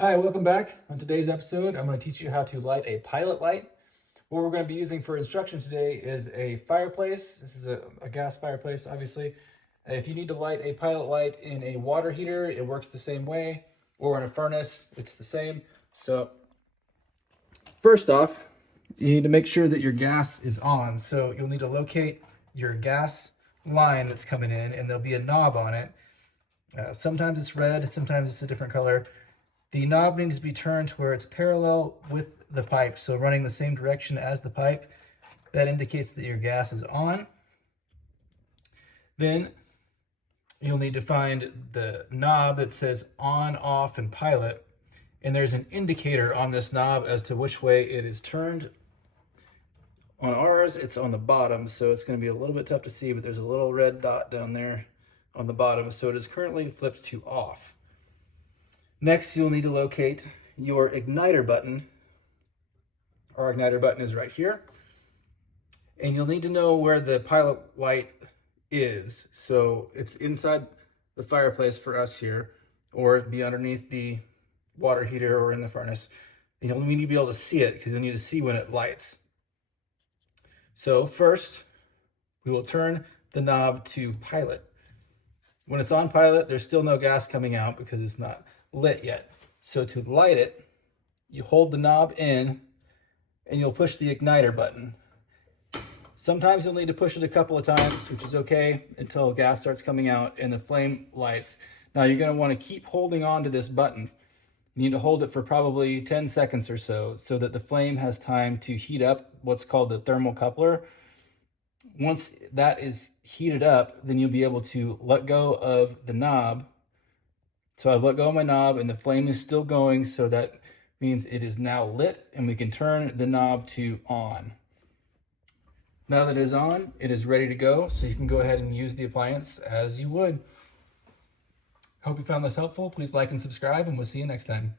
Hi, welcome back. On today's episode, I'm going to teach you how to light a pilot light. What we're going to be using for instruction today is a fireplace. This is a gas fireplace, obviously. If you need to light a pilot light in a water heater, it works the same way, or in a furnace, it's the same. So first off, you need to make sure that your gas is on. So you'll need to locate your gas line that's coming in, and there'll be a knob on it. Sometimes it's red, sometimes it's a different color. The knob needs to be turned to where it's parallel with the pipe, so running the same direction as the pipe. That indicates that your gas is on. Then you'll need to find the knob that says on, off, and pilot, and there's an indicator on this knob as to which way it is turned. On ours, it's on the bottom, so it's going to be a little bit tough to see, but there's a little red dot down there on the bottom, so it is currently flipped to off. Next, you'll need to locate your igniter button. Our igniter button is right here. And you'll need to know where the pilot light is. So it's inside the fireplace for us here, or it'd be underneath the water heater or in the furnace. And you'll need to be able to see it because you'll need to see when it lights. So first, we will turn the knob to pilot. When it's on pilot, there's still no gas coming out because it's not lit yet. So to light it, you hold the knob in and you'll push the igniter button. Sometimes you'll need to push it a couple of times, which is okay, until gas starts coming out and the flame lights. Now you're going to want to keep holding on to this button. You need to hold it for probably 10 seconds or so that the flame has time to heat up what's called the thermocoupler. Once that is heated up, then you'll be able to let go of the knob. So I've let go of my knob and the flame is still going, so that means it is now lit and we can turn the knob to on. Now that it is on, it is ready to go, so you can go ahead and use the appliance as you would. Hope you found this helpful. Please like and subscribe, and we'll see you next time.